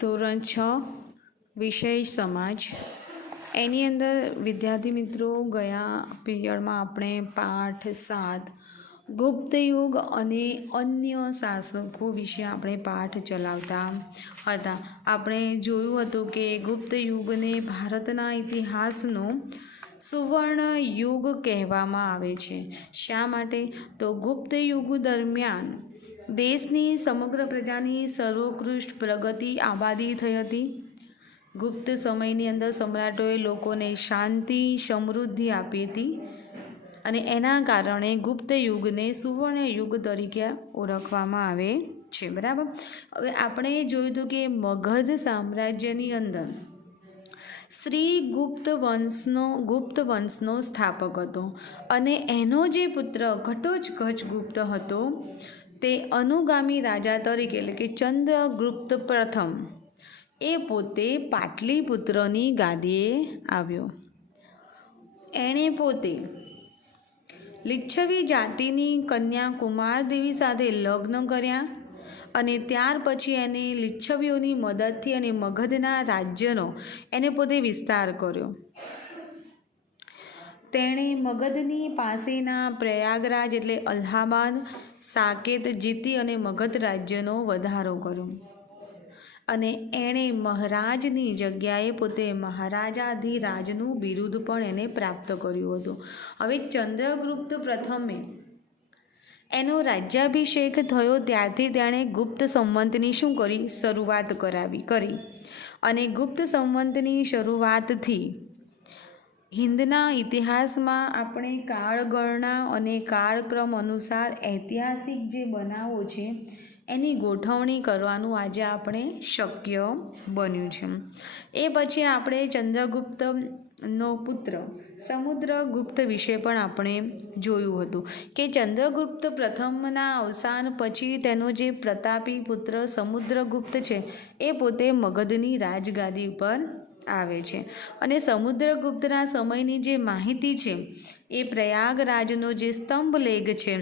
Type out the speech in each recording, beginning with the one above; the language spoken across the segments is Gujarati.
ધોરણ 6 વિષય સમાજ એની અંદર વિદ્યાર્થી મિત્રો ગયા પીરિયડમાં આપણે પાઠ 7 ગુપ્ત યુગ અને અન્ય શાસકો વિશે આપણે પાઠ ચલાવતા હતા। આપણે જોયું હતું કે ગુપ્ત યુગને ભારતના ઇતિહાસનો સુવર્ણ યુગ કહેવામાં આવે છે। શા માટે? તો ગુપ્ત યુગ દરમિયાન દેશની સમગ્ર પ્રજાની સર્વોત્કૃષ્ટ પ્રગતિ આબાદી થઈ હતી। ગુપ્ત સમયની અંદર સમ્રાટોએ લોકોને શાંતિ સમૃદ્ધિ આપી હતી અને એના કારણે ગુપ્ત યુગને સુવર્ણ યુગ તરીકે ઓળખવામાં આવે છે। બરાબર। હવે આપણે જોયું હતું કે મગધ સામ્રાજ્યની અંદર શ્રી ગુપ્ત વંશનો સ્થાપક હતો અને એનો જે પુત્ર ઘટોત્કચ ગુપ્ત હતો તે અનુગામી રાજા તરીકે એટલે કે ચંદ્રગુપ્ત પ્રથમ એ પોતે પાટલીપુત્રની ગાદીએ આવ્યો। એણે પોતે લિચ્છવી જાતિની કન્યા કુમારદેવી સાથે લગ્ન કર્યા અને ત્યાર પછી એને લિચ્છવીઓની મદદથી અને મગધના રાજ્યનો એને પોતે વિસ્તાર કર્યો। તેણે મગધની પાસેના પ્રયાગરાજ એટલે અલ્હાબાદ સાકેત જીતી અને મગધ રાજ્યનો વધારો કર્યો અને એણે મહારાજની જગ્યાએ પોતે મહારાજાધિરાજનું બિરુદ પણ એને પ્રાપ્ત કર્યું હતું। હવે ચંદ્રગુપ્ત પ્રથમે એનો રાજ્યાભિષેક થયો ત્યારથી તેણે ગુપ્ત સંવંતની શરૂઆત કરી અને ગુપ્ત સંવંતની શરૂઆતથી હિંદના ઇતિહાસમાં આપણે કાળગણના અને કાળક્રમ અનુસાર ઐતિહાસિક જે બનાવો છે એની ગોઠવણી કરવાનું આજે આપણે શક્ય બન્યું છે। એ પછી આપણે ચંદ્રગુપ્તનો પુત્ર સમુદ્રગુપ્ત વિશે પણ આપણે જોયું હતું કે ચંદ્રગુપ્ત પ્રથમના અવસાન પછી તેનો જે પ્રતાપી પુત્ર સમુદ્રગુપ્ત છે એ પોતે મગધની રાજગાદી ઉપર આવે છે અને સમુદ્રગુપ્તના સમયની જે માહિતી છે એ પ્રયાગરાજનો જે સ્તંભ લેખ છે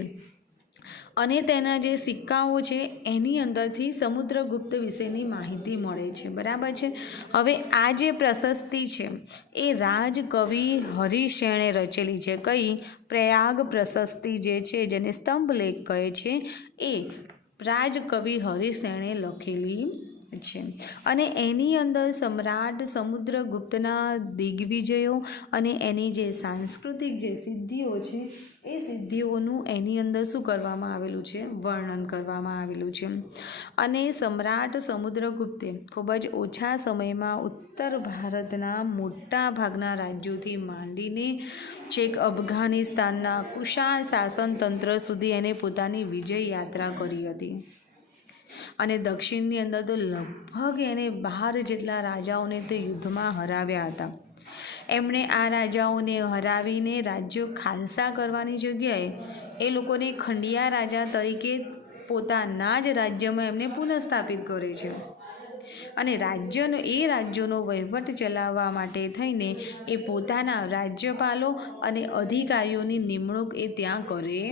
અને તેના જે સિક્કાઓ છે એની અંદરથી સમુદ્રગુપ્ત વિશેની માહિતી મળે છે। બરાબર છે। હવે આ જે પ્રશસ્તિ છે એ રાજકવિ હરિશેણે રચેલી છે। કઈ? પ્રયાગ પ્રશસ્તિ જે છે જેને સ્તંભ લેખ કહે છે એ રાજકવિ હરિશેણે લખેલી છે અને એની અંદર સમ્રાટ સમુદ્રગુપ્તના દિગ્વિજયો અને એની જે સાંસ્કૃતિક જે સિદ્ધિઓ છે એ સિદ્ધિઓનું એની અંદર શું કરવામાં આવેલું છે? વર્ણન કરવામાં આવેલું છે। અને સમ્રાટ સમુદ્રગુપ્તે ખૂબ જ ઓછા સમયમાં ઉત્તર ભારતના મોટા ભાગના રાજ્યોથી માંડીને છેક અફઘાનિસ્તાનના કુશાળ શાસનતંત્ર સુધી એને પોતાની વિજય યાત્રા કરી હતી અને દક્ષિણની અંદર તો લગભગ એને 12 જેટલા રાજાઓને તે યુદ્ધમાં હરાવ્યા હતા। એમણે આ રાજાઓને હરાવીને રાજ્યો ખાલસા કરવાની જગ્યાએ એ લોકોને ખંડિયા રાજા તરીકે પોતાના જ રાજ્યમાં એમને પુનઃસ્થાપિત કરે છે અને રાજ્યોનો વહીવટ ચલાવવા માટે થઈને એ પોતાના રાજ્યપાલો અને અધિકારીઓની નિમણૂક એ ત્યાં કરે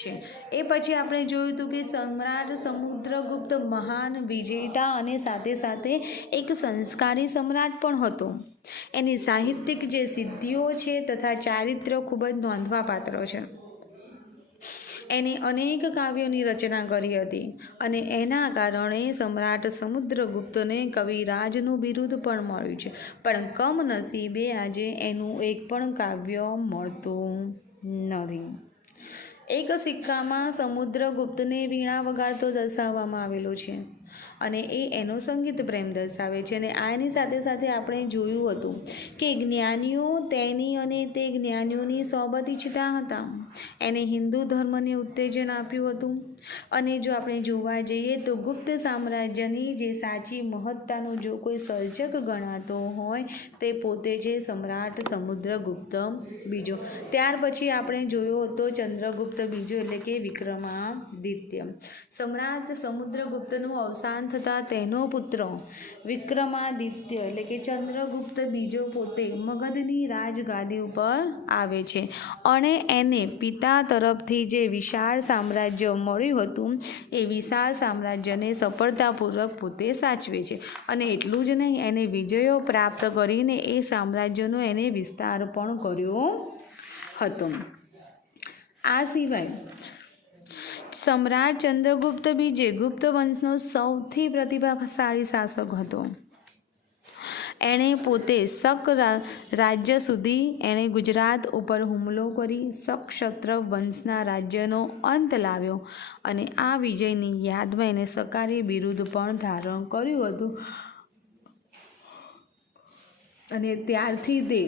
છે। એ પછી આપણે જોયું હતું કે સમ્રાટ સમુદ્રગુપ્ત મહાન વિજેતા અને સાથે સાથે એક સંસ્કારી સમ્રાટ પણ હતો। એની સાહિત્યિક જે સિદ્ધિઓ છે તથા ચારિત્ર્ય ખૂબ જ નોંધવાપાત્ર છે। એને અનેક કાવ્યોની રચના કરી હતી અને એના કારણે સમ્રાટ સમુદ્રગુપ્તને કવિરાજનું બિરુદ પણ મળ્યું છે, પણ કમનસીબે આજે એનું એક પણ કાવ્ય મળતું નથી। એક સિક્કામાં સમુદ્રગુપ્તને વીણા વગાડતો દર્શાવવામાં આવેલો છે અને એનો સંગીત પ્રેમ દર્શાવે છે અને આની સાથે સાથે આપણે જોયું હતું કે જ્ઞાનીઓ તેની અને તે જ્ઞાનીઓની સોબત ઈચ્છતા હતા। એને હિન્દુ ધર્મને ઉત્તેજન આપ્યું હતું અને જો આપણે જોવા જઈએ તો ગુપ્ત સામ્રાજ્યની જે સાચી મહત્તાનો જો કોઈ સર્જક ગણાતો હોય તે પોતે છે સમ્રાટ સમુદ્રગુપ્ત બીજો। ત્યાર પછી આપણે જોયો હતો ચંદ્રગુપ્ત બીજો એટલે કે વિક્રમાદિત્ય। સમ્રાટ સમુદ્રગુપ્તનું અવસાન થતાં તેનો પુત્ર વિક્રમાદિત્ય એટલે કે ચંદ્રગુપ્ત બીજો પોતે મગધની રાજગાદી ઉપર આવે છે અને એને પિતા તરફથી જે વિશાળ સામ્રાજ્ય મળ્યું હતું એ વિશાળ સામ્રાજ્યને સફળતાપૂર્વક પોતે સાચવે છે અને એટલું જ નહીં, એને વિજયો પ્રાપ્ત કરીને એ સામ્રાજ્યનો એને વિસ્તાર પણ કર્યો હતો. આ સિવાય સમ્રાટ ચંદ્રગુપ્ત બીજે ગુપ્ત વંશનો સૌથી પ્રતિભાશાળી શાસક હતો. એણે પોતે શક રાજ્ય સુધી એણે ગુજરાત ઉપર હુમલો કરી શકક્ષત્ર વંશના રાજ્યનો અંત લાવ્યો અને આ વિજયની યાદમાં એને સકારી બિરુદ પણ ધારણ કર્યું હતું અને ત્યારથી તે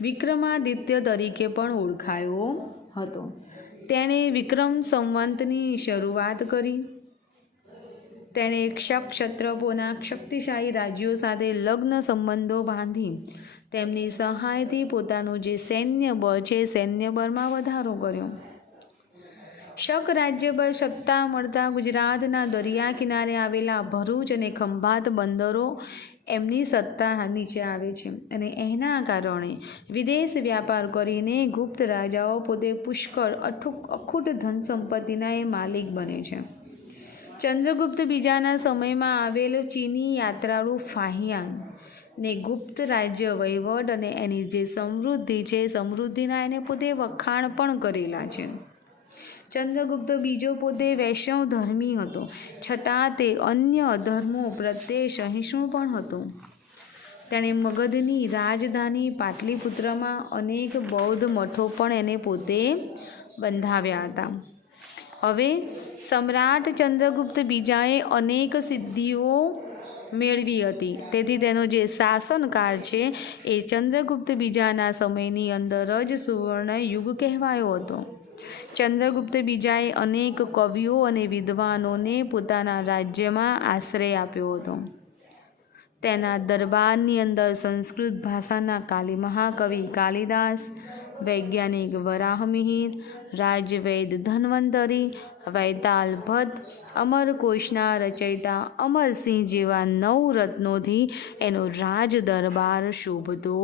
વિક્રમાદિત્ય તરીકે પણ ઓળખાયો હતો. તેણે વિક્રમ સંવંતની શરૂઆત કરી. તેણે ક્ષત્રપોના શક્તિશાળી રાજ્યો સાથે લગ્ન સંબંધો બાંધી તેમની સહાયથી પોતાનું જે સૈન્ય બળ છે સૈન્ય બળમાં વધારો કર્યો. શક રાજ્ય પર સત્તા મળતા ગુજરાતના દરિયા કિનારે આવેલા ભરૂચ અને ખંભાત બંદરો એમની સત્તા નીચે આવે છે અને એના કારણે વિદેશ વ્યાપાર કરીને ગુપ્ત રાજાઓ પોતે પુષ્કળ અખૂટ ધન સંપત્તિના એ માલિક બને છે. ચંદ્રગુપ્ત બીજાના સમયમાં આવેલ ચીની યાત્રાળુ ફાહિયાન ને ગુપ્ત રાજ્ય વહીવટ અને એની જે સમૃદ્ધિ છે સમૃદ્ધિના એને પોતે વખાણ પણ કરેલા છે. ચંદ્રગુપ્ત બીજો પોતે વૈષ્ણવ ધર્મી હતો છતાં તે અન્ય ધર્મો પ્રત્યે સહિષ્ણુ પણ હતો. તેણે મગધની રાજધાની પાટલીપુત્રમાં અનેક બૌદ્ધ મઠો પણ એને પોતે બંધાવ્યા હતા. હવે સમ્રાટ ચંદ્રગુપ્ત બીજાએ અનેક સિદ્ધિઓ મેળવી હતી તેથી તેનો જે શાસનકાળ છે એ ચંદ્રગુપ્ત બીજાના સમયની અંદર જ સુવર્ણ યુગ કહેવાયો હતો. ચંદ્રગુપ્ત બીજાએ અનેક કવિઓ અને વિદ્વાનોને પોતાના રાજ્યમાં આશ્રય આપ્યો હતો. તેના દરબારની અંદર સંસ્કૃત ભાષાના મહાકવિ કાલિદાસ, વૈજ્ઞાનિક વરાહમિહિર, રાજવૈદ ધન્વંતરી, વૈતાલ ભટ્ટ, અમરકોશના રચયિતા અમરસિંહ જેવા 9 રત્નોથી એનો રાજ દરબાર શોભતો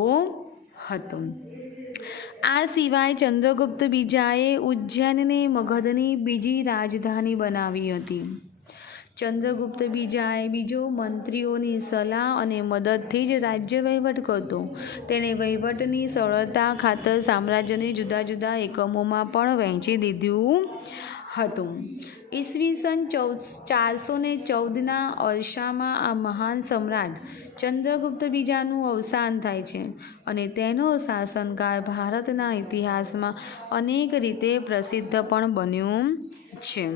હતો. આ સિવાય ચંદ્રગુપ્ત બીજાએ ઉજ્જૈનને મગધની બીજી રાજધાની બનાવી હતી. ચંદ્રગુપ્ત બીજાએ બીજો મંત્રીઓની સલાહ અને મદદથી જ રાજ્ય વહીવટ કરતો. તેણે વહીવટની સરળતા ખાતર સામ્રાજ્યને જુદા જુદા એકમોમાં પણ વહેંચી દીધું હતું. ઈસવીસન 414ના અરસામાં આ મહાન સમ્રાટ ચંદ્રગુપ્ત બીજાનું અવસાન થાય છે અને તેનો શાસનકાળ ભારતના ઇતિહાસમાં અનેક રીતે પ્રસિદ્ધ પણ બન્યું છે.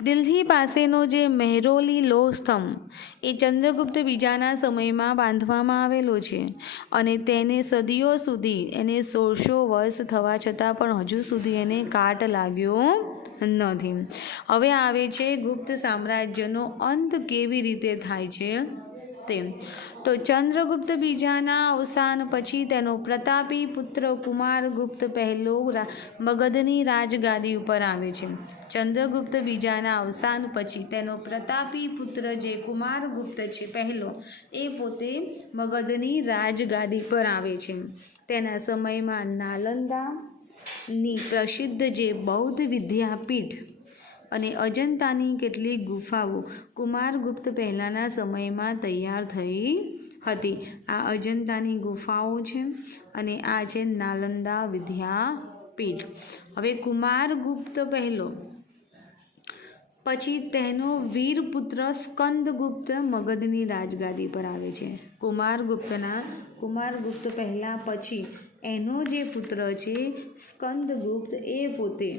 દિલ્હી પાસેનો જે મહેરૌલી લોહ સ્તંભ એ ચંદ્રગુપ્ત બીજાના સમયમાં બાંધવામાં આવેલો છે અને તેને સદીઓ સુધી એને 1600 વર્ષ થવા છતાં પણ હજુ સુધી એને કાટ લાગ્યો નથી. હવે આવે છે ગુપ્ત સામ્રાજ્યનો અંત કેવી રીતે થાય છે તેમ. તો ચંદ્રગુપ્ત બીજાના અવસાન પછી તેનો પ્રતાપી પુત્ર કુમારગુપ્ત પહેલો મગધની રાજગાદી ઉપર આવે છે. ચંદ્રગુપ્ત બીજાના અવસાન પછી તેનો પ્રતાપી પુત્ર જે કુમારગુપ્ત છે પહેલો એ પોતે મગધની રાજગાદી પર આવે છે. તેના સમયમાં નાલંદાની પ્રસિદ્ધ જે બૌદ્ધ વિદ્યાપીઠ અને અજંતાની કેટલીક ગુફાઓ કુમારગુપ્ત પહેલાંના સમયમાં તૈયાર થઈ હતી. આ અજંતાની ગુફાઓ છે અને આ છે નાલંદા વિદ્યાપીઠ. હવે કુમારગુપ્ત પહેલો પછી તેનો વીરપુત્ર સ્કંદગુપ્ત મગધની રાજગાદી પર આવે છે. કુમારગુપ્ત પહેલાં પછી એનો જે પુત્ર છે સ્કંદગુપ્ત એ પોતે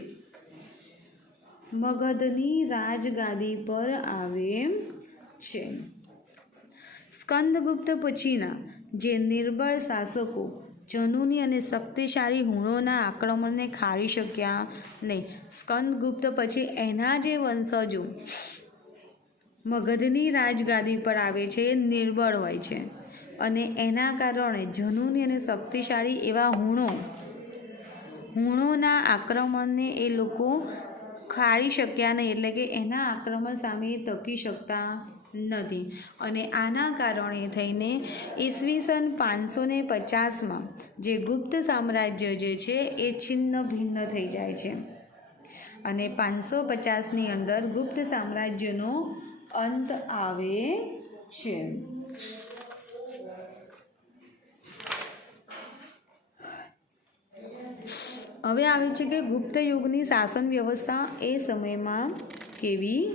મગધની રાજગાદી પર આવે છે. સ્કંદગુપ્ત પછીના જે નિર્બળ શાસકો જનૂની અને શક્તિશાળી હુણોના આક્રમણને ખાળી શક્યા નહીં. સ્કંદગુપ્ત પછી એના જે વંશજો મગધની રાજગાદી પર આવે છે એ નિર્બળ હોય છે અને એના કારણે જનૂની અને શક્તિશાળી એવા હુણોના આક્રમણને એ લોકો ખાળી શક્યા નહીં, એટલે કે એના આક્રમણ સામે ટકી શકતા નથી. અને આના કારણે થઈને ઈસવીસન 550માં જે ગુપ્ત સામ્રાજ્ય જે છે એ છિન્ન ભિન્ન થઈ જાય છે અને 550ની અંદર ગુપ્ત સામ્રાજ્યનો અંત આવે છે. હવે આવે છે કે ગુપ્ત યુગની શાસન વ્યવસ્થા એ સમયમાં કેવી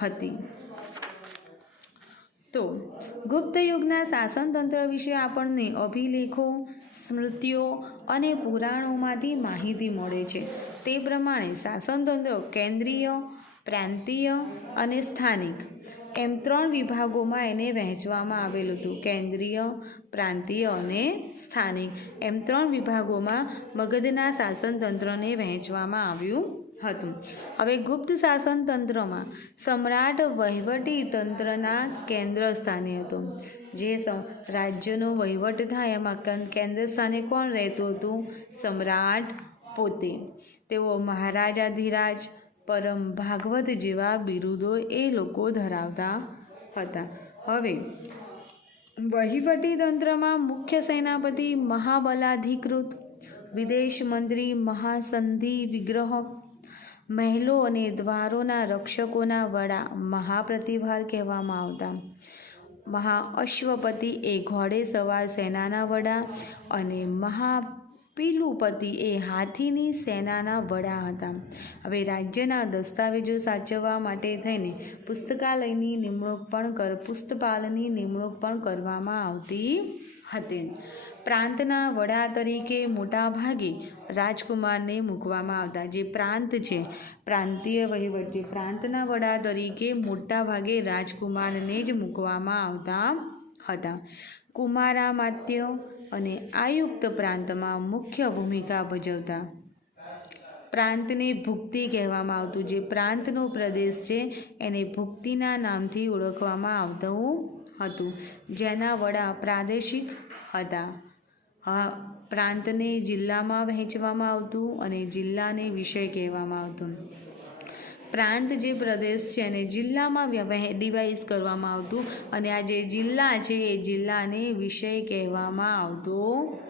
હતી. તો ગુપ્ત યુગના શાસનતંત્ર વિશે આપણને અભિલેખો, સ્મૃતિઓ અને પુરાણોમાંથી માહિતી મળે છે. તે પ્રમાણે શાસનતંત્ર કેન્દ્રીય, પ્રાંતીય અને સ્થાનિક એમ 3 વિભાગોમાં એને વહેંચવામાં આવેલું હતું. કેન્દ્રીય, પ્રાંતીય અને સ્થાનિક એમ 3 વિભાગોમાં મગધના શાસનતંત્રને વહેંચવામાં આવ્યું હતું. હવે ગુપ્ત શાસનતંત્રમાં સમ્રાટ વહીવટી તંત્રના કેન્દ્ર સ્થાને હતો. જે રાજ્યનો વહીવટ થાય એમાં કેન્દ્ર સ્થાને કોણ રહેતું હતું? સમ્રાટ પોતે. તેઓ મહારાજાધિરાજ, પરમ ભાગવત જેવા બિરુદો એ લોકો ધરાવતા હતા. હવે વહીવટી તંત્રમાં મુખ્ય સેનાપતિ મહાબલાધિકૃત, વિદેશ મંત્રી મહાસંધિ વિગ્રહક, મહેલો અને દ્વારોના રક્ષકોના વડા મહાપ્રતિભાર કહેવામાં આવતા. મહાઅશ્વપતિ એ ઘોડે સવાર સેનાના વડા અને મહાપિલુપતિ એ હાથીની સેનાના વડા હતા. હવે રાજ્યના દસ્તાવેજો સાચવવા માટે થઈને પુસ્તપાલની નિમણૂક પણ કરવામાં આવતી હતી. પ્રાંતના વડા તરીકે મોટાભાગે રાજકુમારને મૂકવામાં આવતા. જે પ્રાંત છે, પ્રાંતીય વહીવટ, પ્રાંતના વડા તરીકે મોટાભાગે રાજકુમારને જ મૂકવામાં આવતા હતા. કુમારામાત્ય અને આયુક્ત પ્રાંતમાં મુખ્ય ભૂમિકા ભજવતા. પ્રાંતને ભુક્તિ કહેવામાં આવતું. જે પ્રાંતનો પ્રદેશ છે એને ભુક્તિના નામથી ઓળખવામાં આવતું હતું, જેના વડા પ્રાદેશિક હતા. પ્રાંતને જિલ્લામાં વહેંચવામાં આવતું અને જિલ્લાને વિષય કહેવામાં આવતું. પ્રાંત જે પ્રદેશ છે એને જિલ્લામાં ડિવાઇઝ કરવામાં આવતું અને આ જે જિલ્લા છે એ જિલ્લાને વિષય કહેવામાં આવતો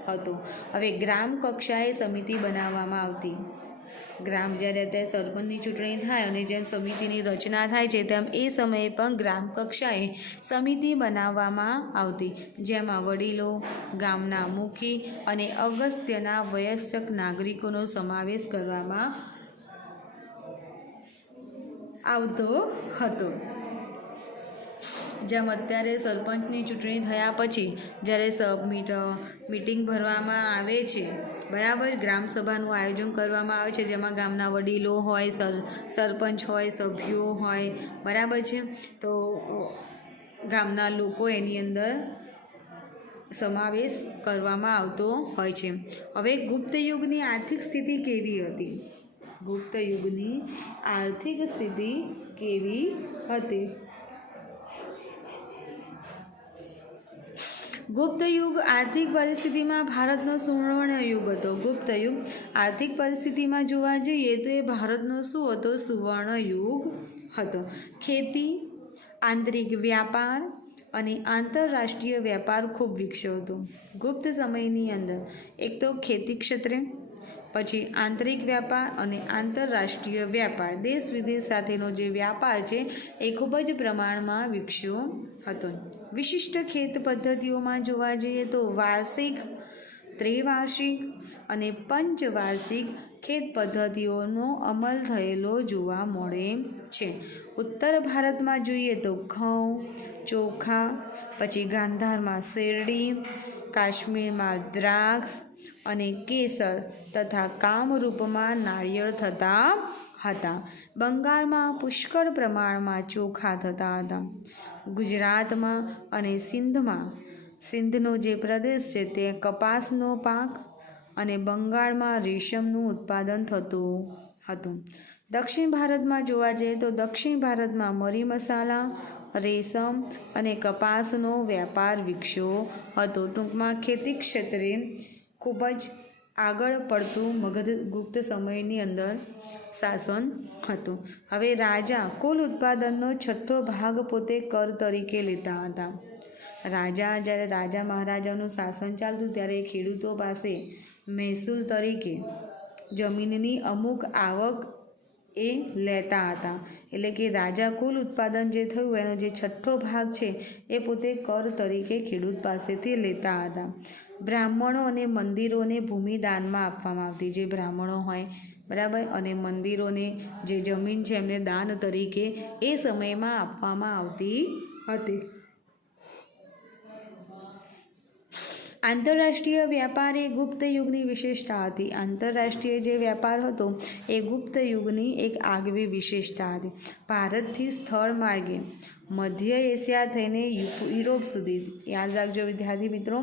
હતો. હવે ગ્રામ કક્ષાએ સમિતિ બનાવવામાં આવતી. ગ્રામ જ્યારે અત્યારે સરપંચની ચૂંટણી થાય અને જેમ સમિતિની રચના થાય છે તેમ એ સમયે પણ ગ્રામ કક્ષાએ સમિતિ બનાવવામાં આવતી, જેમાં વડીલો, ગામના મુખી અને અગત્યના વયસ્ક નાગરિકોનો સમાવેશ કરવામાં આવતો હતો. જેમ અત્યારે સરપંચની ચૂંટણી થયા પછી જ્યારે મીટિંગ ભરવામાં આવે છે, બરાબર, ગ્રામસભાનું આયોજન કરવામાં આવે છે, જેમાં ગામના વડીલો હોય, સરપંચ હોય, સભ્યો હોય, બરાબર છે, તો ગામના લોકો એની અંદર સમાવેશ કરવામાં આવતો હોય છે. હવે ગુપ્ત યુગની આર્થિક સ્થિતિ કેવી હતી? ગુપ્ત યુગની આર્થિક સ્થિતિ કેવી હતી? ગુપ્ત યુગ આર્થિક પરિસ્થિતિમાં ભારતનો સુવર્ણ યુગ હતો. ગુપ્ત યુગ આર્થિક પરિસ્થિતિમાં જોવા જઈએ તો એ ભારતનો શું હતો? સુવર્ણ યુગ હતો. ખેતી, આંતરિક વ્યાપાર અને આંતરરાષ્ટ્રીય વેપાર ખૂબ વિકસ્યો હતો. ગુપ્ત સમયની અંદર એક તો ખેતી ક્ષેત્રે, પછી આંતરિક વ્યાપાર અને આંતરરાષ્ટ્રીય વ્યાપાર, દેશ વિદેશ સાથેનો જે વ્યાપાર છે એ ખૂબ જ પ્રમાણમાં વિકસ્યો હતો. વિશિષ્ટ ખેત પદ્ધતિઓમાં જોવા જઈએ તો વાર્ષિક, ત્રિવાર્ષિક અને પંચવાર્ષિક ખેત પદ્ધતિઓનો અમલ થયેલો જોવા મળે છે. ઉત્તર ભારતમાં જોઈએ તો ઘઉં, ચોખા, પછી ગાંધારમાં શેરડી, કાશ્મીરમાં દ્રાક્ષ અને કેસર તથા કામરૂપમાં નાળિયેર થતા હતા. બંગાળમાં પુષ્કળ પ્રમાણમાં ચોખા થતા હતા. ગુજરાતમાં અને સિંધનો જે પ્રદેશ છે તે કપાસનો પાક અને બંગાળમાં રેશમનું ઉત્પાદન થતું હતું. દક્ષિણ ભારતમાં જોવા જઈએ તો દક્ષિણ ભારતમાં મરી મસાલા, રેશમ અને કપાસનો વ્યાપાર વિકસ્યો હતો. ટૂંકમાં ખેતી ક્ષેત્રે ખૂબ જ આગળ પડતું ગુપ્ત સમયની અંદર શાસન હતું. હવે રાજા કુલ ઉત્પાદનનો 6થો ભાગ પોતે કર તરીકે લેતા હતા. જ્યારે રાજા મહારાજાનું શાસન ચાલતું ત્યારે ખેડૂતો પાસે મહેસૂલ તરીકે જમીનની અમુક આવક એ લેતા હતા. એટલે કે રાજા કુલ ઉત્પાદન જે થયું એનો જે 6થો ભાગ છે એ પોતે કર તરીકે ખેડૂત પાસેથી લેતા હતા. બ્રાહ્મણો અને મંદિરોને ભૂમિ દાનમાં આપવામાં આવતી. જે બ્રાહ્મણો હોય બરાબર અને મંદિરોને જે જમીન છે એમને દાન તરીકે એ સમયમાં આપવામાં આવતી હતી. આંતરરાષ્ટ્રીય વ્યાપાર એ ગુપ્ત યુગની વિશેષતા હતી. આંતરરાષ્ટ્રીય જે વ્યાપાર હતો એ ગુપ્ત યુગની એક આગવી વિશેષતા હતી. ભારતથી સ્થળ માર્ગે મધ્ય એશિયા થઈને યુરોપ સુધી, યાદ રાખજો વિદ્યાર્થી મિત્રો,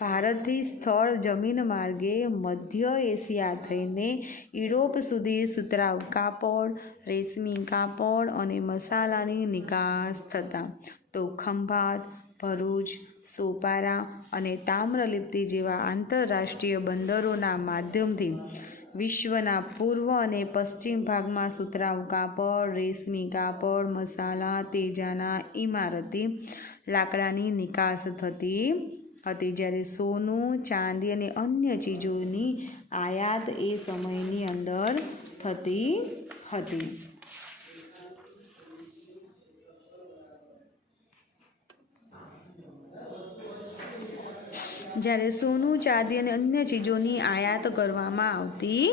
ભારતથી સ્થળ જમીન માર્ગે મધ્ય એશિયા થઈને યુરોપ સુધી સુતરાઉ કાપડ, રેશમી કાપડ અને મસાલાની નિકાસ થતા. તો ખંભાત, ભરૂચ, સોપારા અને તામ્રલિપ્તિ જેવા આંતરરાષ્ટ્રીય બંદરોના માધ્યમથી વિશ્વના પૂર્વ અને પશ્ચિમ ભાગમાં સુતરાઉ કાપડ, રેશમી કાપડ, મસાલા, તેજાના, ઇમારતી લાકડાની નિકાસ થતી હતી. જ્યારે સોનું, ચાંદી અને અન્ય ચીજોની આયાત એ સમયની અંદર થતી હતી. જ્યારે સોનું, ચાંદી અને અન્ય ચીજોની આયાત કરવામાં આવતી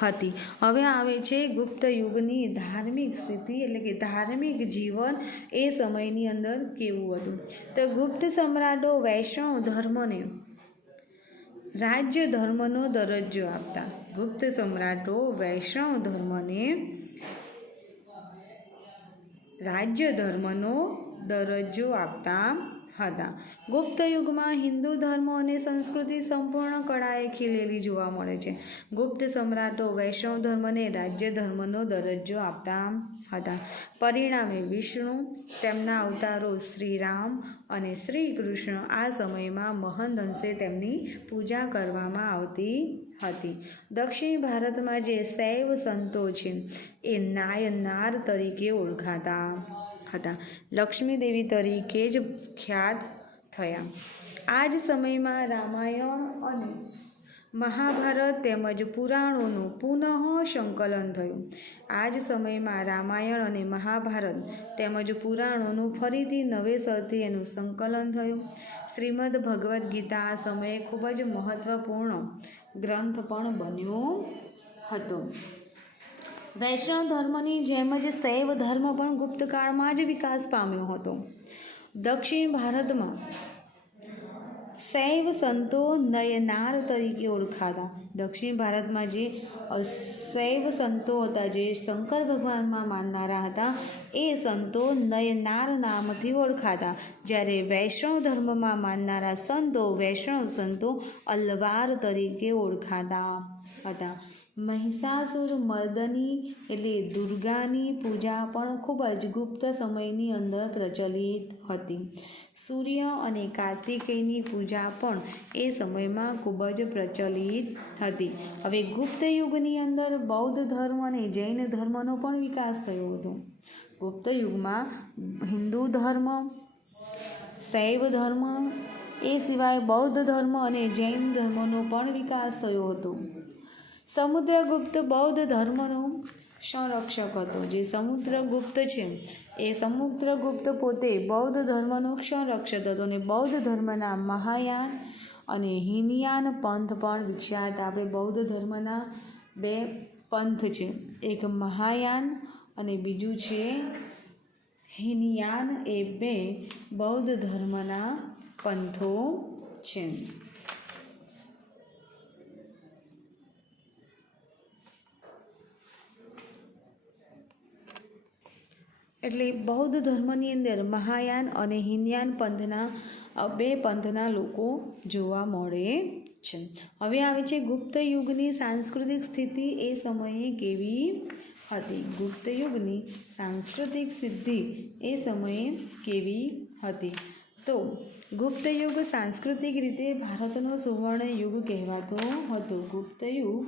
હતી. હવે આવે છે ગુપ્ત યુગની ધાર્મિક સ્થિતિ, એટલે કે ધાર્મિક જીવન એ સમયની અંદર કેવું હતું. તો ગુપ્ત સમ્રાટો વૈષ્ણવ ધર્મને રાજ્ય ધર્મનો દરજ્જો આપતા. ગુપ્ત સમ્રાટો વૈષ્ણવ ધર્મને રાજ્ય ધર્મનો દરજ્જો આપતા હતા. ગુપ્ત યુગમાં હિન્દુ ધર્મ અને સંસ્કૃતિ સંપૂર્ણ કળાએ ખીલેલી જોવા મળે છે. ગુપ્ત સમ્રાટો વૈષ્ણવ ધર્મને રાજ્ય ધર્મનો દરજ્જો આપતા હતા. પરિણામે વિષ્ણુ, તેમના અવતારો શ્રીરામ અને શ્રી કૃષ્ણ આ સમયમાં મહંત અંશે તેમની પૂજા કરવામાં આવતી હતી. દક્ષિણ ભારતમાં જે શૈવ સંતો છે એ નાયનાર તરીકે ઓળખાતા હતા. લક્ષ્મી દેવી તરીકે જ ખ્યાત થયા. આ જ સમયમાં રામાયણ અને મહાભારત તેમજ પુરાણોનું પુનઃ સંકલન થયું. આ જ સમયમાં રામાયણ અને મહાભારત તેમજ પુરાણોનું ફરીથી નવેસરથી એનું સંકલન થયું. શ્રીમદ ભગવદ્ ગીતા આ સમયે ખૂબ જ મહત્ત્વપૂર્ણ ગ્રંથ પણ બન્યો હતો. વૈષ્ણવ ધર્મની જેમ જ શૈવ ધર્મ પણ ગુપ્તકાળમાં જ વિકાસ પામ્યો હતો. દક્ષિણ ભારતમાં શૈવ સંતો નયનાર તરીકે ઓળખાતા. દક્ષિણ ભારતમાં જે શૈવ સંતો હતા, જે શંકર ભગવાનમાં માનનારા હતા, એ સંતો નયનાર નામથી ઓળખાતા. જ્યારે વૈષ્ણવ ધર્મમાં માનનારા સંતો, વૈષ્ણવ સંતો અલવાર તરીકે ઓળખાતા હતા. મહિષાસુર મર્દની એટલે દુર્ગાની પૂજા પણ ખૂબ જ ગુપ્ત સમયની અંદર પ્રચલિત હતી. સૂર્ય અને કાર્તિકેયની પૂજા પણ એ સમયમાં ખૂબ જ પ્રચલિત હતી. હવે ગુપ્ત યુગની અંદર બૌદ્ધ ધર્મ અને જૈન ધર્મનો પણ વિકાસ થયો હતો. ગુપ્ત યુગમાં હિન્દુ ધર્મ, શૈવ ધર્મ, એ સિવાય બૌદ્ધ ધર્મ અને જૈન ધર્મનો પણ વિકાસ થયો હતો. સમુદ્રગુપ્ત બૌદ્ધ ધર્મનો સંરક્ષક હતો. જે સમુદ્રગુપ્ત છે એ સમુદ્રગુપ્ત પોતે બૌદ્ધ ધર્મનો સંરક્ષક હતો અને બૌદ્ધ ધર્મના મહાયાન અને હીનયાન પંથ પણ વિખ્યાત. આપણે બૌદ્ધ ધર્મના બે પંથ છે, એક મહાયાન અને બીજું છે હીનયાન. એ બે બૌદ્ધ ધર્મના પંથો છે. એટલે બૌદ્ધ ધર્મની અંદર મહાયાન અને હીનયાન પંથના બે પંથના લોકો જોવા મળે છે. હવે આવે છે ગુપ્ત યુગની સાંસ્કૃતિક સ્થિતિ એ સમયે કેવી હતી. ગુપ્ત યુગની સાંસ્કૃતિક સિદ્ધિ એ સમયે કેવી હતી. તો ગુપ્ત યુગ સાંસ્કૃતિક રીતે ભારતનો સુવર્ણ યુગ કહેવાતો હતો. ગુપ્ત યુગ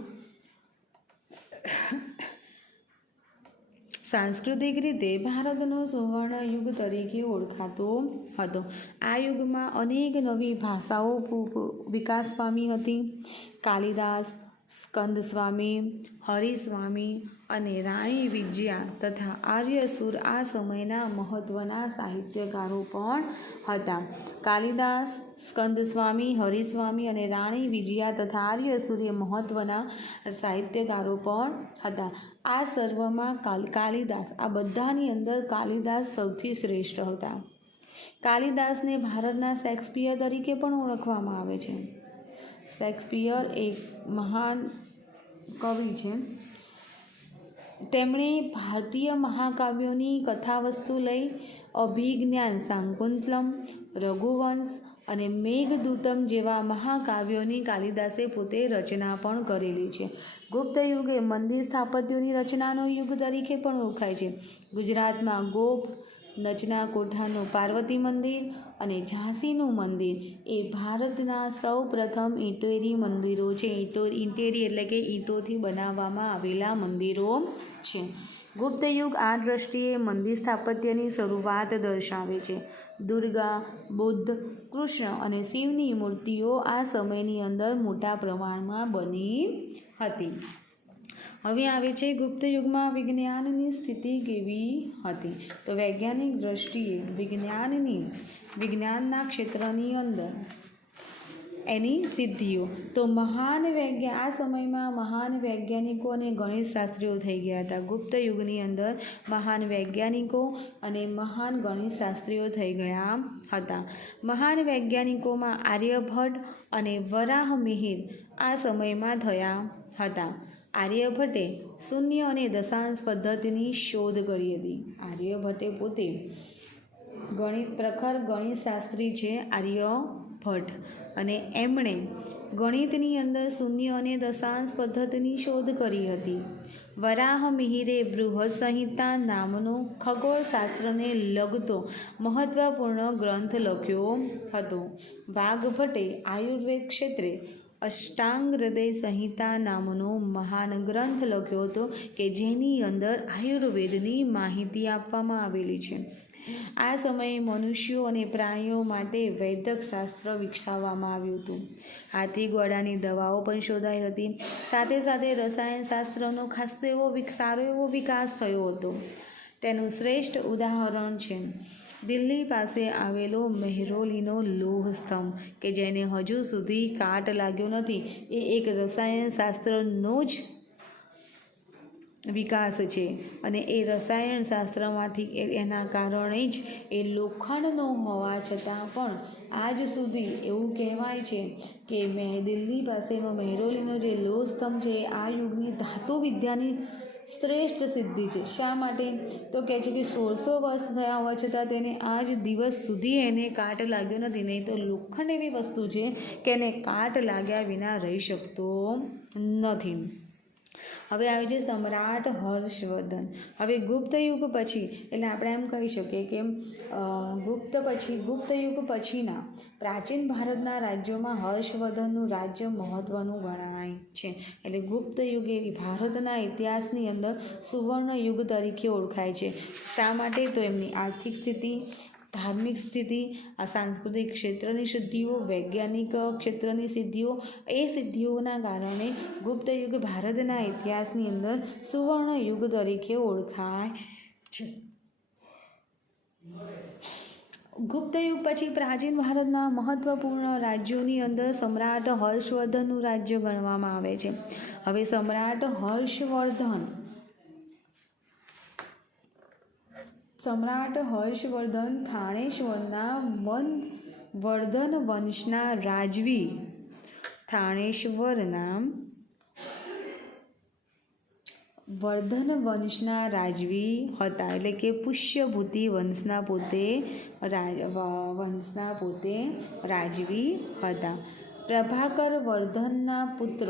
સાંસ્કૃતિક રીતે ભારતનો સુવર્ણ યુગ તરીકે ઓળખાતો હતો. આ યુગમાં અનેક નવી ભાષાઓ વિકાસ પામી હતી. કાલિદાસ, સ્કંદસ્વામી, હરિસ્વામી અને રાણી વિજયા તથા આર્યસુર આ સમયના મહત્ત્વના સાહિત્યકારો પણ હતા. કાલિદાસ, સ્કંદસ્વામી, હરિસ્વામી અને રાણી વિજયા તથા આર્યસુર એ મહત્ત્વના સાહિત્યકારો પણ હતા. આ સર્વમાં કાલિદાસ, આ બધાની અંદર કાલિદાસ સૌથી શ્રેષ્ઠ હતા. કાલિદાસને ભારતના શેક્સપિયર તરીકે પણ ઓળખવામાં આવે છે. શેક્સપિયર એક મહાન કવિ છે. તેમણે ભારતીય મહાકાવ્યોની કથાવસ્તુ લઈ અભિજ્ઞાન શાકુંતલમ, રઘુવંશ અને મેઘદૂતમ જેવા મહાકાવ્યોની કાલિદાસે પોતે રચના પણ કરેલી છે. ગુપ્ત યુગ એ મંદિર સ્થાપત્યોની રચનાનો યુગ તરીકે પણ ઓળખાય છે. ગુજરાતમાં ગોપ, નચના કોઠાનું પાર્વતી મંદિર અને ઝાંસીનું મંદિર એ ભારતના સૌ પ્રથમ ઈંટેરી મંદિરો છે. ઈંટેરી એટલે કે ઈંટોથી બનાવવામાં આવેલા મંદિરો છે. ગુપ્ત યુગ આ દ્રષ્ટિએ મંદિર સ્થાપત્યની શરૂઆત દર્શાવે છે. દુર્ગા, બુદ્ધ, કૃષ્ણ અને શિવની મૂર્તિઓ આ સમયની અંદર મોટા પ્રમાણમાં બની હતી. હવે આવે છે ગુપ્ત યુગમાં વિજ્ઞાનની સ્થિતિ કેવી હતી. તો વૈજ્ઞાનિક દ્રષ્ટિએ વિજ્ઞાનના ક્ષેત્રની અંદર એની સિદ્ધિઓ, તો આ સમયમાં મહાન વૈજ્ઞાનિકો અને ગણિતશાસ્ત્રીઓ થઈ ગયા હતા. ગુપ્ત યુગની અંદર મહાન વૈજ્ઞાનિકો અને મહાન ગણિતશાસ્ત્રીઓ થઈ ગયા હતા. મહાન વૈજ્ઞાનિકોમાં આર્યભટ્ટ અને વરાહમિહિર આ સમયમાં થયા હતા. આર્યભટ્ટે શૂન્ય અને દશાંશ પદ્ધતિની શોધ કરી હતી. આર્યભટ્ટે પોતે પ્રખર ગણિતશાસ્ત્રી છે આર્યભટ્ટ, અને એમણે ગણિતની અંદર શૂન્ય અને દશાંશ પદ્ધતિની શોધ કરી હતી. વરાહમિહિરે બૃહદ સંહિતા નામનો ખગોળશાસ્ત્રને લગતો મહત્વપૂર્ણ ગ્રંથ લખ્યો હતો. વાઘભટ્ટે આયુર્વેદ ક્ષેત્રે અષ્ટાંગ હૃદય સંહિતા નામનો મહાન ગ્રંથ લખ્યો હતો કે જેની અંદર આયુર્વેદની માહિતી આપવામાં આવેલી છે. આ સમયે મનુષ્યો અને પ્રાણીઓ માટે વૈદક શાસ્ત્ર વિકસાવવામાં આવ્યું હતું. હાથી ઘોડાની દવાઓ પણ શોધાઈ હતી. સાથે સાથે રસાયણશાસ્ત્રનો સારો એવો વિકાસ થયો હતો. તેનું શ્રેષ્ઠ ઉદાહરણ છે દિલ્હી પાસે આવેલો મહેરૌલીનો લોહ સ્તંભ, કે જેને હજુ સુધી કાટ લાગ્યો નથી. એ એક રસાયણશાસ્ત્રનો જ વિકાસ છે, અને એ રસાયણશાસ્ત્રમાંથી એના કારણે જ એ લોખંડનો હોવા છતાં પણ આજ સુધી એવું કહેવાય છે કે દિલ્હી પાસેનો મહેરૌલીનો જે લોહ સ્તંભ છે એ આ યુગની ધાતુ વિદ્યાની શ્રેષ્ઠ સિદ્ધિ છે. શા માટે? તો કહે છે કે 1600 વર્ષ થયા હોવા છતાં તેને આજ દિવસ સુધી એને કાટ લાગ્યો નથી. નહીં તો લોખંડ એવી વસ્તુ છે કે એને કાટ લાગ્યા વિના રહી શકતો નથી. હવે આવે છે સમ્રાટ હર્ષવર્ધન. હવે ગુપ્ત યુગ પછી, એટલે આપણે એમ કહી શકીએ કે ગુપ્ત યુગ પછીના પ્રાચીન ભારતના રાજ્યોમાં હર્ષવર્ધનનું રાજ્ય મહત્ત્વનું ગણાય છે. એટલે ગુપ્ત યુગ એ ભારતના ઇતિહાસની અંદર સુવર્ણ યુગ તરીકે ઓળખાય છે. શા માટે? તો એમની આર્થિક સ્થિતિ, ધાર્મિક સ્થિતિ, આ સાંસ્કૃતિક ક્ષેત્રની સિદ્ધિઓ, વૈજ્ઞાનિક ક્ષેત્રની સિદ્ધિઓ, એ સિદ્ધિઓના કારણે ગુપ્ત યુગ ભારતના ઇતિહાસની અંદર સુવર્ણ યુગ તરીકે ઓળખાય છે. ગુપ્ત યુગ પછી પ્રાચીન ભારતના મહત્વપૂર્ણ રાજ્યોની અંદર સમ્રાટ હર્ષવર્ધનનું રાજ્ય ગણવામાં આવે છે. હવે સમ્રાટ હર્ષવર્ધન થાણેશ્વરના વર્ધન વંશના રાજવી હતા. એટલે કે પુષ્યભૂતિ વંશના પોતે રાજવી હતા. પ્રભાકર વર્ધનના પુત્ર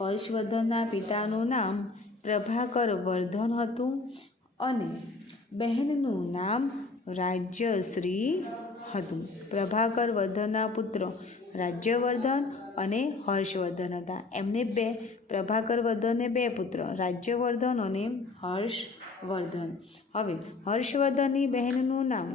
હર્ષવર્ધનના પિતાનું નામ પ્રભાકર વર્ધન હતું અને બહેનનું નામ રાજ્યશ્રી હતું. પ્રભાકર વર્ધનના પુત્ર રાજ્યવર્ધન અને હર્ષવર્ધન હતા. એમને પ્રભાકર વર્ધનને 2 પુત્ર, રાજ્યવર્ધન અને હર્ષવર્ધન. હવે હર્ષવર્ધનની બહેનનું નામ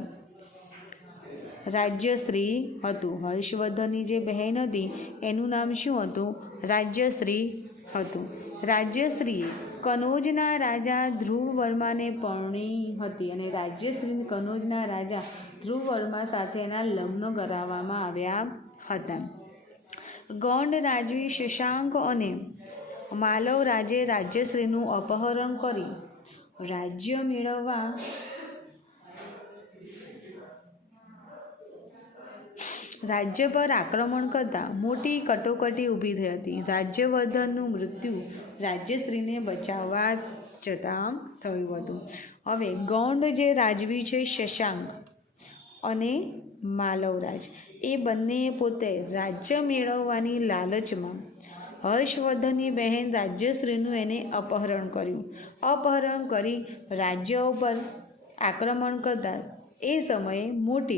રાજ્યશ્રી હતું. હર્ષવર્ધનની જે બહેન હતી એનું નામ શું હતું? રાજ્યશ્રી હતું. રાજ્યશ્રીએ કનોજના રાજા ધ્રુવવર્માને પરણી હતી અને રાજ્યશ્રી કનોજના રાજા ધ્રુવવર્મા સાથે એના લગ્ન કરાવવામાં આવ્યા હતા. ગોંડ રાજવી શશાંક અને માલવ રાજે રાજ્યશ્રીનું અપહરણ કરી રાજ્ય મેળવવા રાજ્ય પર આક્રમણ કરતાં મોટી કટોકટી ઊભી થઈ હતી. રાજ્યવર્ધનનું મૃત્યુ રાજ્યશ્રીને બચાવવા જતાં થયું હતું. હવે ગોંડ જે રાજવી છે શશાંક અને માલવરાજ, એ બંનેએ પોતે રાજ્ય મેળવવાની લાલચમાં હર્ષવર્ધનની બહેન રાજ્યશ્રીનું એને અપહરણ કર્યું. અપહરણ કરી રાજ્ય ઉપર આક્રમણ કરતાં એ સમયે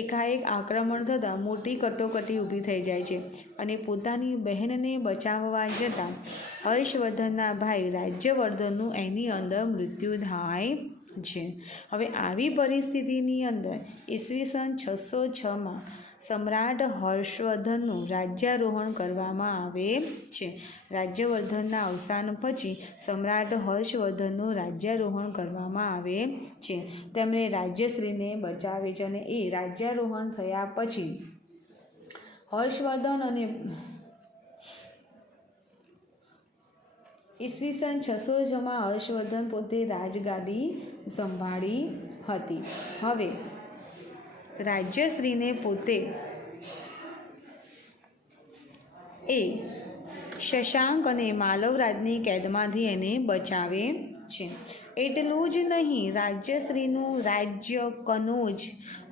એકાએક આક્રમણ થતાં મોટી કટોકટી ઊભી થઈ જાય છે અને પોતાની બહેનને બચાવવા જતાં હર્ષવર્ધનના ભાઈ રાજ્યવર્ધનનું એની અંદર મૃત્યુ થાય છે. હવે આવી પરિસ્થિતિની અંદર ઈસવીસન 606માં સમ્રાટ હર્ષવર્ધનનું રાજ્યારોહણ કરવામાં આવે છે. રાજ્યવર્ધનના અવસાન પછી સમ્રાટ હર્ષવર્ધનનું રાજ્યારોહણ કરવામાં આવે છે. તેમણે રાજ્યશ્રીને બચાવે છે અને એ રાજ્યારોહણ થયા પછી હર્ષવર્ધન અને ઈસવીસન 606માં હર્ષવર્ધન પોતે રાજગાદી સંભાળી હતી. હવે રાજ્યશ્રીને પોતે એ શશાંક અને માલવરાજની કેદમાંથી એને બચાવે છે. એટલું જ નહીં, રાજ્યશ્રીનું રાજ્ય કનોજ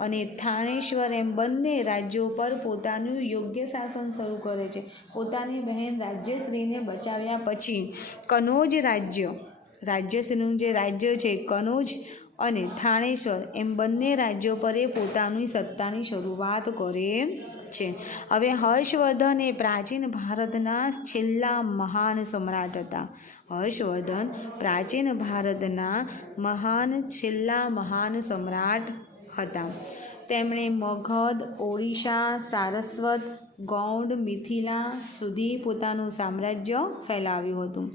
અને થાણેશ્વર એમ બંને રાજ્યો પર પોતાનું યોગ્ય શાસન શરૂ કરે છે. પોતાની બહેન રાજ્યશ્રીને બચાવ્યા પછી કનોજ રાજ્યશ્રીનું જે રાજ્ય છે કનોજ અને થાણેશ્વર એમ બંને રાજ્યો પર એ પોતાની સત્તાની શરૂઆત કરે છે. હવે હર્ષવર્ધન એ પ્રાચીન ભારતના છેલ્લા મહાન સમ્રાટ હતા. હર્ષવર્ધન પ્રાચીન ભારતના છેલ્લા મહાન સમ્રાટ હતા. તેમણે મગધ, ઓડિશા, સારસ્વત, ગૌંડ, મિથિલા સુધી પોતાનું સામ્રાજ્ય ફેલાવ્યું હતું.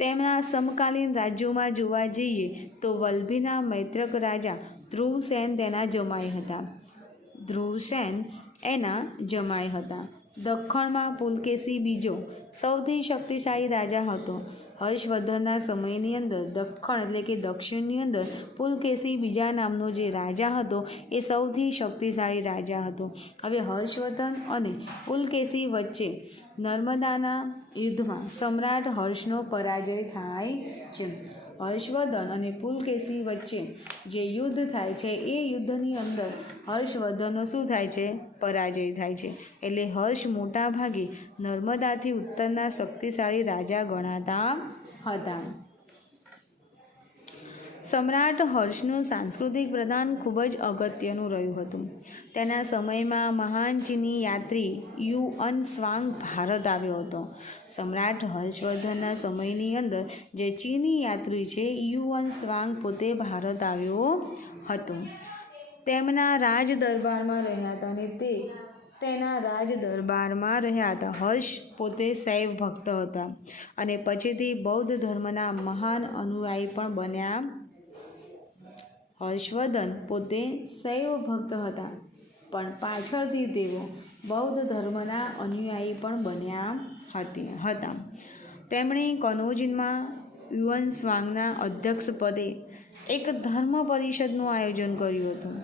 તેમના સમકાલીન રાજ્યોમાં જોવા જઈએ તો વલ્લભીના મૈત્રક રાજા ધ્રુવસેન તેના જમાઈ હતા. દખ્ખણમાં પુલકેશી બીજો સૌથી શક્તિશાળી રાજા હતો. હર્ષવર્ધનના સમયની અંદર દખ્ખણ એટલે કે દક્ષિણની અંદર પુલકેશી બીજા નામનો જે રાજા હતો એ સૌથી શક્તિશાળી રાજા હતો. હવે હર્ષવર્ધન અને પુલકેશી વચ્ચે નર્મદાના યુદ્ધમાં સમ્રાટ હર્ષનો પરાજય થાય છે. હર્ષવર્ધન અને પુલકેશી વચ્ચે જે યુદ્ધ થાય છે એ યુદ્ધની અંદર હર્ષવર્ધનનો શું થાય છે? પરાજય થાય છે. એટલે હર્ષ મોટા ભાગે નર્મદાથી ઉત્તરના શક્તિશાળી રાજા ગણાતા હતા. સમ્રાટ હર્ષનું સાંસ્કૃતિક પ્રદાન ખૂબ જ અગત્યનું રહ્યું હતું. તેના સમયમાં મહાન ચીની યાત્રી યુઅન સ્વાંગ ભારત આવ્યો હતો. સમ્રાટ હર્ષવર્ધનના સમયની અંદર જે ચીની યાત્રી છે યુઅન સ્વાંગ પોતે ભારત આવ્યો હતો. તેમના રાજ દરબારમાં રહ્યા હતા અને તેના રાજ દરબારમાં રહ્યા હતા. હર્ષ પોતે શૈવ ભક્ત હતા અને પછીથી બૌદ્ધ ધર્મના મહાન અનુયાયી પણ બન્યા. હર્ષવર્ધન પોતે શૈવ ભક્ત હતા પણ પાછળથી તેઓ બૌદ્ધ ધર્મના અનુયાયી પણ બન્યા હતા. તેમણે કનોજમાં યુઅન સ્વાંગના અધ્યક્ષપદે એક ધર્મ પરિષદનું આયોજન કર્યું હતું.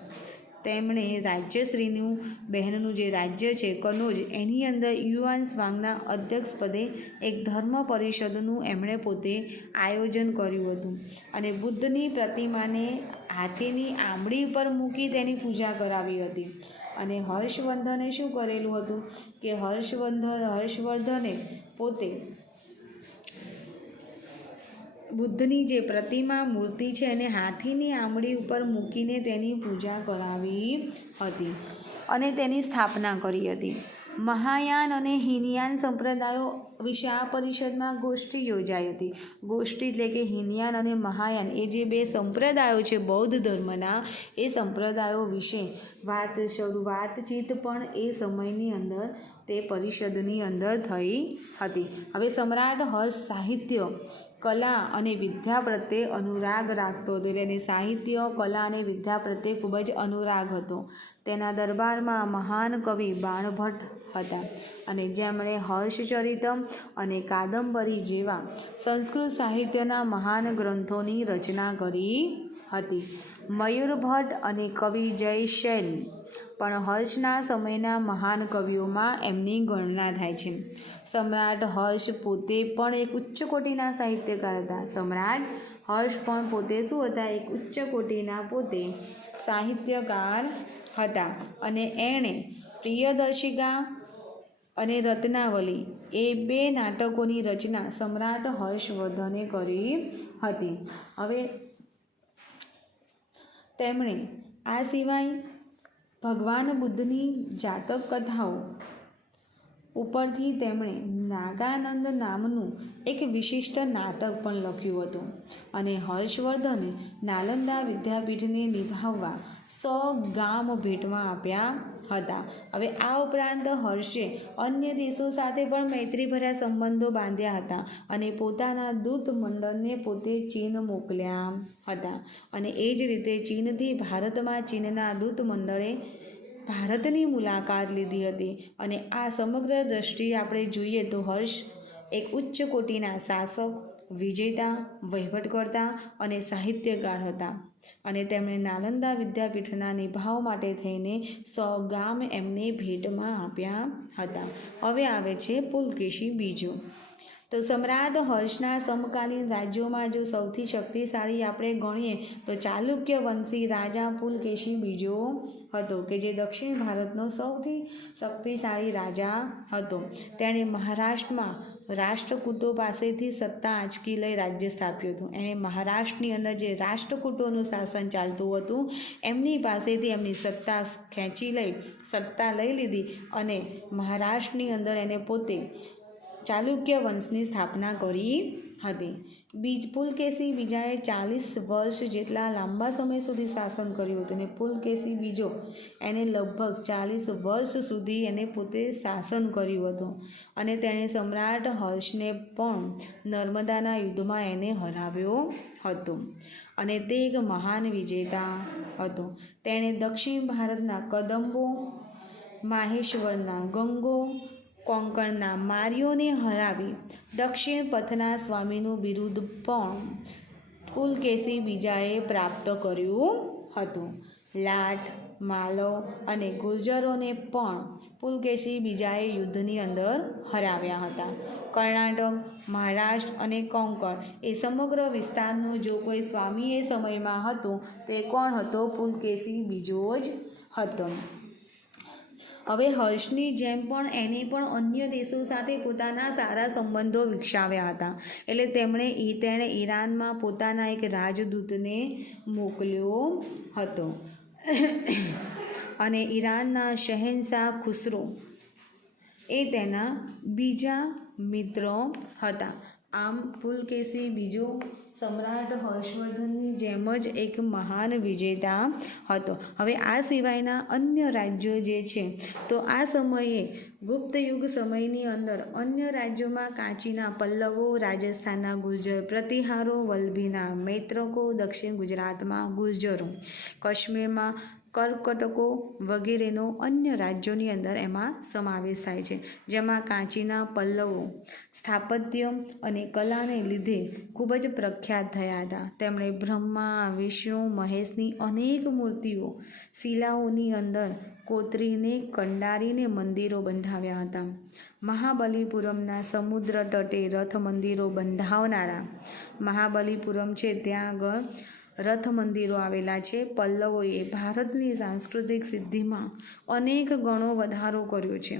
તેમણે રાજ્યશ્રીનું બહેનનું જે રાજ્ય છે કનોજ એની અંદર યુઅન સ્વાંગના અધ્યક્ષપદે એક ધર્મ પરિષદનું એમણે પોતે આયોજન કર્યું હતું અને બુદ્ધની પ્રતિમાને હાથીની આંબળી પર મૂકી તેની પૂજા કરાવી હતી. અને હર્ષવર્ધને શું કરેલું હતું કે હર્ષવર્ધને પોતે બુદ્ધની જે પ્રતિમા મૂર્તિ છે એને હાથીની આંગળી ઉપર મૂકીને તેની પૂજા કરાવી હતી અને તેની સ્થાપના કરી હતી. મહાયાન અને હીનયાન સંપ્રદાયો વિશે આ પરિષદમાં ગોષ્ઠી યોજાઈ હતી. ગોષ્ઠી એટલે કે હીનયાન અને મહાયાન એ જે બે સંપ્રદાયો છે બૌદ્ધ ધર્મના, એ સંપ્રદાયો વિશે વાતચીત પણ એ સમયની અંદર તે પરિષદની અંદર થઈ હતી. હવે સમ્રાટ હર્ષ સાહિત્ય, કલા અને વિદ્યા પ્રત્યે અનુરાગ રાખતો હતો. એટલે સાહિત્ય, કલા અને વિદ્યા પ્રત્યે ખૂબ જ અનુરાગ હતો. તેના દરબારમાં મહાન કવિ બાણભટ્ટ હતા અને જેમણે હર્ષચરિતમ અને કાદંબરી જેવા સંસ્કૃત સાહિત્યના મહાન ગ્રંથોની રચના કરી હતી. મયુરભટ્ટ અને કવિ જયસેન પણ હર્ષના સમયના મહાન કવિઓમાં એમની ગણના થાય છે. સમ્રાટ હર્ષ પોતે પણ એક ઉચ્ચ કોટીના સાહિત્યકાર હતા. સમ્રાટ હર્ષ પણ પોતે શું હતા? એક ઉચ્ચ કોટીના પોતે સાહિત્યકાર હતા અને એણે પ્રિયદર્શિકા અને રત્નાવલી એ બે નાટકોની રચના સમ્રાટ હર્ષવર્ધને કરી હતી. હવે તેમણે આ સિવાય ભગવાન બુદ્ધની જાતક કથાઓ ઉપરથી તેમણે નાગાનંદ નામનું એક વિશિષ્ટ નાટક પણ લખ્યું હતું અને હર્ષવર્ધને નાલંદા વિદ્યાપીઠને નિભાવવા 100 ગામ ભેટમાં આપ્યા હતા. હવે આ ઉપરાંત હર્ષે અન્ય દેશો સાથે પણ મૈત્રીભર્યા સંબંધો બાંધ્યા હતા અને પોતાના દૂત મંડળને પોતે ચીન મોકલ્યા હતા અને એ જ રીતે ચીનથી ભારતમાં ચીનના દૂત મંડળે ભારતની મુલાકાત લીધી હતી. અને આ સમગ્ર દ્રષ્ટિએ આપણે જોઈએ તો હર્ષ એક ઉચ્ચ કોટીના શાસક, વિજેતા, વહીવટકર્તા અને સાહિત્યકાર હતા અને તેમણે નાલંદા વિદ્યાપીઠના નિભાવ માટે થઈને 100 ગામ એમને ભેટમાં આપ્યા હતા. હવે આવે છે પુલકેશી બીજો. તો સમ્રાટ હર્ષના સમકાલીન રાજ્યોમાં જો સૌથી શક્તિશાળી આપણે ગણીએ તો ચાલુક્ય વંશી રાજા પુલકેશી બીજો હતો કે જે દક્ષિણ ભારતનો સૌથી શક્તિશાળી રાજા હતો. તેણે મહારાષ્ટ્રમાં રાષ્ટ્રકૂટો પાસેથી સત્તા આંચકી લઈ રાજ્ય સ્થાપ્યું હતું. એણે મહારાષ્ટ્રની અંદર જે રાષ્ટ્રકૂટોનું શાસન ચાલતું હતું એમની પાસેથી એમની સત્તા ખેંચી લઈ સત્તા લઈ લીધી અને મહારાષ્ટ્રની અંદર એને પોતે ચાલુક્ય વંશની સ્થાપના કરી હતી. પુલકેશી બીજાએ 40 વર્ષ જેટલા લાંબા સમય સુધી શાસન કર્યું હતું અને પુલકેશી બીજો એને લગભગ 40 વર્ષ સુધી એને પોતે શાસન કર્યું હતું અને તેણે સમ્રાટ હર્ષને પણ નર્મદાના યુદ્ધમાં એને હરાવ્યો હતો અને તે એક મહાન વિજેતા હતો. તેણે દક્ષિણ ભારતના કદંબો, માહેશ્વરના ગંગો, કોંકણના માર્યોને હરાવી દક્ષિણ પથના સ્વામીનું બિરુદ પણ પુલકેશી બીજાએ પ્રાપ્ત કર્યું હતું. લાટ, માલવ અને ગુર્જરોને પણ પુલકેશી બીજાએ યુદ્ધની અંદર હરાવ્યા હતા. કર્ણાટક, મહારાષ્ટ્ર અને કોંકણ એ સમગ્ર વિસ્તારનો જો કોઈ સ્વામી એ સમયમાં હતો તો એ કોણ હતો? પુલકેશી બીજો જ હતો. હવે હર્ષની જેમ પણ એને પણ અન્ય દેશો સાથે પોતાના સારા સંબંધો વિકસાવ્યા હતા. એટલે તેણે ઈરાનમાં પોતાના એક રાજદૂતને મોકલ્યો હતો અને ઈરાનના શહેનશાહ ખુસરો એ તેના બીજા મિત્ર હતા. આમ પુલકેશી બીજો સમ્રાટ હર્ષવર્ધનની જેમ જ એક મહાન વિજેતા હતો. હવે આ સિવાયના અન્ય રાજ્યો જે છે તો આ સમયે ગુપ્ત યુગ સમયની અંદર અન્ય રાજ્યોમાં કાંચીના પલ્લવો, રાજસ્થાનના ગુર્જર પ્રતિહારો, વલ્લભીના મૈત્રકો, દક્ષિણ ગુજરાતમાં ગુર્જરો, કાશ્મીરમાં કર્કટકો વગેરેનો અન્ય રાજ્યોની અંદર એમાં સમાવેશ થાય છે. જેમાં કાંચીના પલ્લવો સ્થાપત્ય અને કલાને લીધે ખૂબ જ પ્રખ્યાત થયા હતા. તેમણે બ્રહ્મા, વિષ્ણુ, મહેશની અનેક મૂર્તિઓ શિલાઓની અંદર કોતરીને કંડારીને મંદિરો બંધાવ્યા હતા. મહાબલીપુરમના સમુદ્ર તટે રથ મંદિરો બંધાવનારા મહાબલીપુરમ છે ત્યાં આગળ રથ મંદિરો આવેલા છે. પલ્લવોએ ભારતની સાંસ્કૃતિક સિદ્ધિમાં અનેક ગણો વધારો કર્યો છે.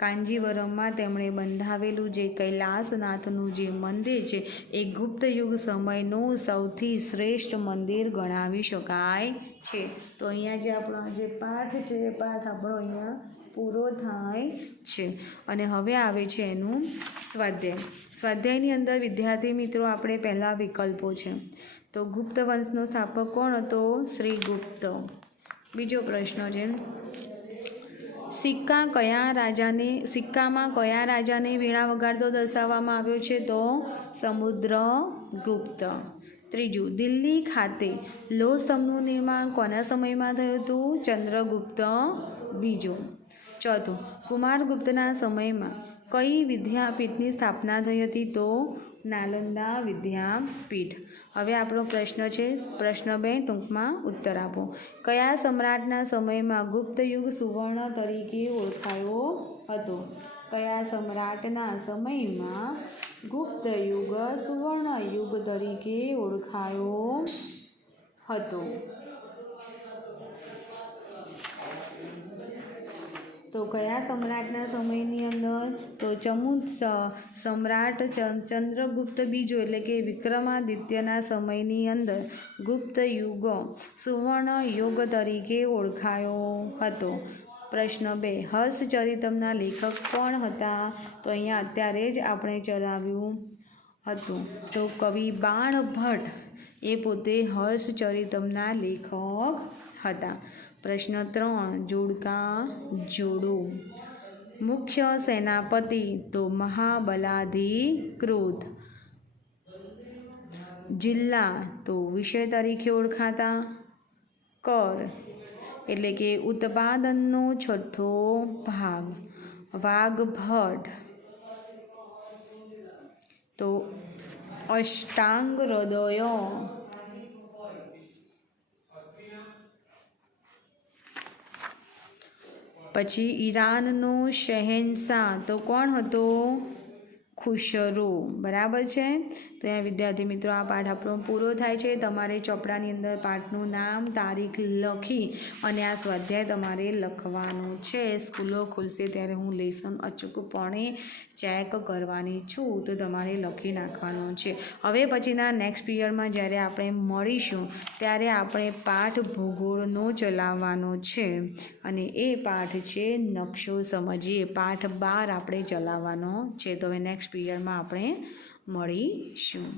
કાંજીવરમમાં તેમણે બંધાવેલું જે કૈલાસનાથનું જે મંદિર છે એ ગુપ્ત યુગ સમયનું સૌથી શ્રેષ્ઠ મંદિર ગણાવી શકાય છે. તો અહીંયા જે આપણો જે પાઠ છે એ પાઠ આપણો અહીંયા પૂરો થાય છે. અને હવે આવે છે એનું સ્વાધ્યાય. સ્વાધ્યાયની અંદર વિદ્યાર્થી મિત્રો આપણે પહેલાં વિકલ્પો છે. તો ગુપ્ત વંશનો સ્થાપક કોણ હતો? શ્રી ગુપ્ત. બીજો પ્રશ્ન છે, સિક્કામાં કયા રાજાને વીણા વગાડતો દર્શાવવામાં આવ્યો છે? તો સમુદ્રગુપ્ત. ત્રીજું, દિલ્હી ખાતે લોહ સ્તંભનું નિર્માણ કોના સમયમાં થયું હતું? ચંદ્રગુપ્ત બીજો. ચોથું, કુમારગુપ્તના સમયમાં કઈ વિદ્યાપીઠની સ્થાપના થઈ હતી? તો નાલંદા વિદ્યાપીઠ. હવે આપણો પ્રશ્ન છે, પ્રશ્ન 2 ટૂંકમાં ઉત્તર આપો. કયા સમ્રાટના સમયમાં ગુપ્ત યુગ સુવર્ણ તરીકે ઓળખાયો હતો? કયા સમ્રાટના સમયમાં ગુપ્ત યુગ સુવર્ણ યુગ તરીકે ઓળખાયો હતો? તો કયા સમ્રાટના સમયની અંદર? તો સમ્રાટ ચંદ્રગુપ્ત બીજો એટલે કે વિક્રમાદિત્યના સમયની અંદર ગુપ્ત યુગ સુવર્ણ યુગ તરીકે ઓળખાયો હતો. પ્રશ્ન 2, હર્ષચરિતમના લેખક કોણ હતા? તો અહીંયા અત્યારે જ આપણે ચલાવ્યું હતું. તો કવિ બાણભટ્ટ એ પોતે હર્ષચરિતમના લેખક હતા. પ્રશ્ન 3, જોડકા જોડો. મુખ્ય સેનાપતિ તો મહાબલાધિકૃત. જિલ્લા તો વિષય તરીકે ઓળખાતા. કર એટલે કે ઉત્પાદનનો છઠ્ઠો ભાગ. વાઘભટ તો અષ્ટાંગ હૃદય. પછી ઈરાનનો શહેનશાહ તો કોણ હતો? ખુશરો. બરાબર છે. તો અહીંયા વિદ્યાર્થી મિત્રો આ પાઠ આપણો પૂરો થાય છે. તમારે ચોપડાની અંદર પાઠનું નામ, તારીખ લખી અને આ સ્વાધ્યાય તમારે લખવાનું છે. સ્કૂલો ખુલશે ત્યારે હું લેસન અચૂકપણે ચેક કરવાની છું, તો તમારે લખી નાખવાનું છે. હવે પછીના નેક્સ્ટ પિરિયડમાં જ્યારે આપણે મળીશું ત્યારે આપણે પાઠ ભૂગોળનો ચલાવવાનો છે અને એ પાઠ છે નકશો સમજીએ. પાઠ 12 આપણે ચલાવવાનો છે. તો હવે નેક્સ્ટ પિરિયડમાં આપણે મળીશું.